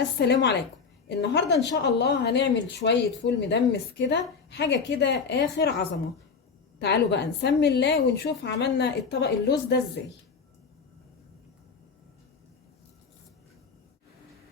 السلام عليكم. النهارده ان شاء الله هنعمل شويه فول مدمس كده، حاجه كده اخر عظمه. تعالوا بقى نسمي الله ونشوف عملنا الطبق اللوز ده ازاي.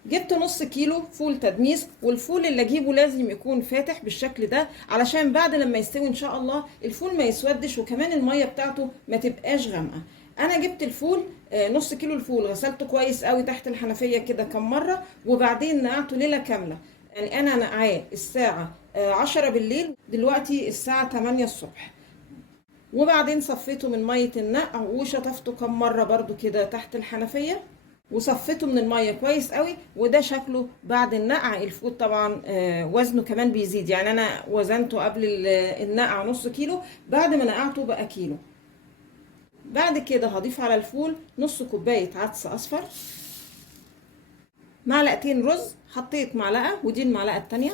جبت نص كيلو فول تدميس، والفول اللي اجيبه لازم يكون فاتح بالشكل ده علشان بعد لما يستوي ان شاء الله الفول ما يسودش، وكمان الميه بتاعته ما تبقاش غامقه. انا جبت الفول نص كيلو الفول، غسلته كويس قوي تحت الحنفيه كده كم مره، وبعدين نقعته ليله كامله. يعني انا نقعاه الساعه 10 بالليل، دلوقتي الساعه 8 الصبح. وبعدين صفيته من ميه النقع وشطفته كم مره برضو كده تحت الحنفيه، وصفيته من الميه كويس قوي. وده شكله بعد النقع. الفول طبعا وزنه كمان بيزيد، يعني انا وزنته قبل النقع نص كيلو، بعد ما نقعته بقى كيلو. بعد كده هضيف على الفول نص كوبايه عدس اصفر، معلقتين رز، حطيت معلقه ودي المعلقه التانيه،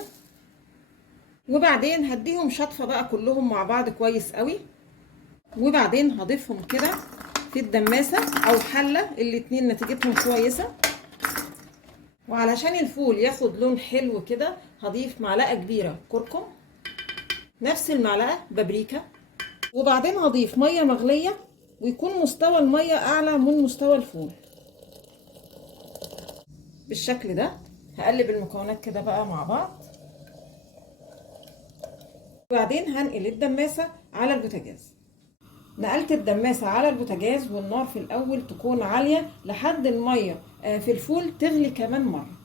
وبعدين هديهم شطفه بقى كلهم مع بعض كويس قوي. وبعدين هضيفهم كده في الدماسه او حله، الاتنين نتيجتهم كويسه. وعلشان الفول ياخد لون حلو كده هضيف معلقه كبيره كركم، نفس المعلقه بابريكا، وبعدين هضيف ميه مغليه ويكون مستوى الميه اعلى من مستوى الفول بالشكل ده. هقلب المكونات كده بقى مع بعض، وبعدين هنقل الدماسه على البوتاجاز. نقلت الدماسه على البوتاجاز، والنار في الاول تكون عاليه لحد الميه في الفول تغلي كمان مره.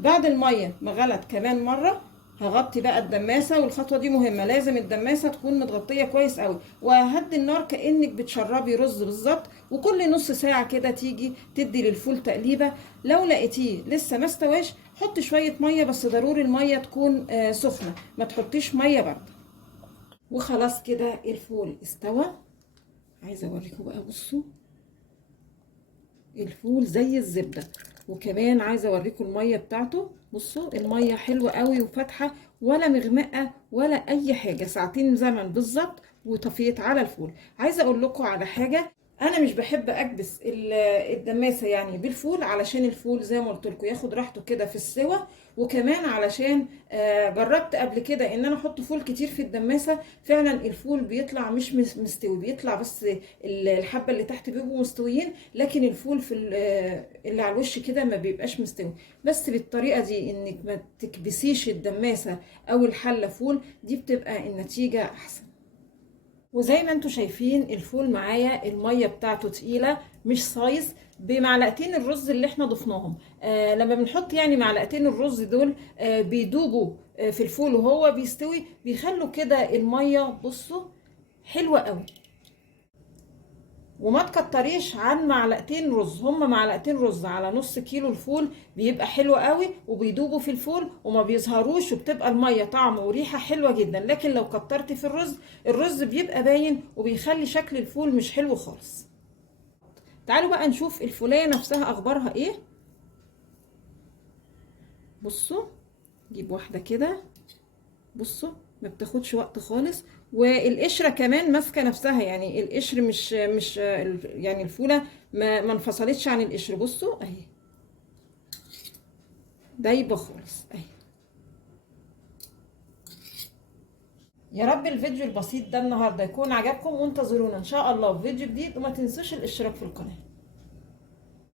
بعد الميه ما غلت كمان مره هغطي بقى الدماسه، والخطوه دي مهمه، لازم الدماسه تكون متغطيه كويس قوي. وهدي النار كانك بتشربي رز بالظبط، وكل نص ساعه كده تيجي تدي للفول تقليبه. لو لقيتيه لسه ما استواش حطي شويه ميه، بس ضروري الميه تكون سخنه، ما تحطيش ميه بارده. وخلاص كده الفول استوى. عايزه اوريكم بقى، بصوا الفول زي الزبده. وكمان عايزه اوريكم الميه بتاعته، بصوا الميه حلوه قوي وفاتحه، ولا مغمقه ولا اي حاجه. ساعتين زمن بالظبط وطفيت على الفول. عايزه اقول لكم على حاجه، انا مش بحب اكبس الدماسه يعني بالفول، علشان الفول زي ما قلت لكم ياخد راحته كده في السوى. وكمان علشان جربت قبل كده ان انا احط فول كتير في الدماسه، فعلا الفول بيطلع مش مستوي، بيطلع بس الحبه اللي تحت بيبقوا مستويين، لكن الفول في اللي على الوش كده ما بيبقاش مستوي. بس بالطريقه دي انك ما تكبسيش الدماسه او الحله فول، دي بتبقى النتيجه احسن. وزي ما انتم شايفين الفول معايا الميه بتاعته تقيله مش صايص. بمعلقتين الرز اللي احنا ضفناهم، لما بنحط يعني معلقتين الرز دول بيدوبوا في الفول وهو بيستوي، بيخلوا كده الميه، بصوا حلوه قوي. وما تكتريش عن معلقتين رز، هما معلقتين رز على نص كيلو الفول بيبقى حلو قوي، وبيدوبوا في الفول وما بيظهروش، وبتبقى الميه طعم وريحه حلوه جدا. لكن لو كترتي في الرز بيبقى باين وبيخلي شكل الفول مش حلو خالص. تعالوا بقى نشوف الفوليه نفسها اخبارها ايه. بصوا جيب واحده كده، بصوا ما بتاخدش وقت خالص. والقشره كمان ماسكه نفسها، يعني القشر مش يعني الفوله ما انفصلتش عن القشر. بصوا اهي دايبه خالص اهي. يا رب الفيديو البسيط ده النهارده يكون عجبكم، وانتظرونا ان شاء الله في فيديو جديد، وما تنسوش الاشتراك في القناه.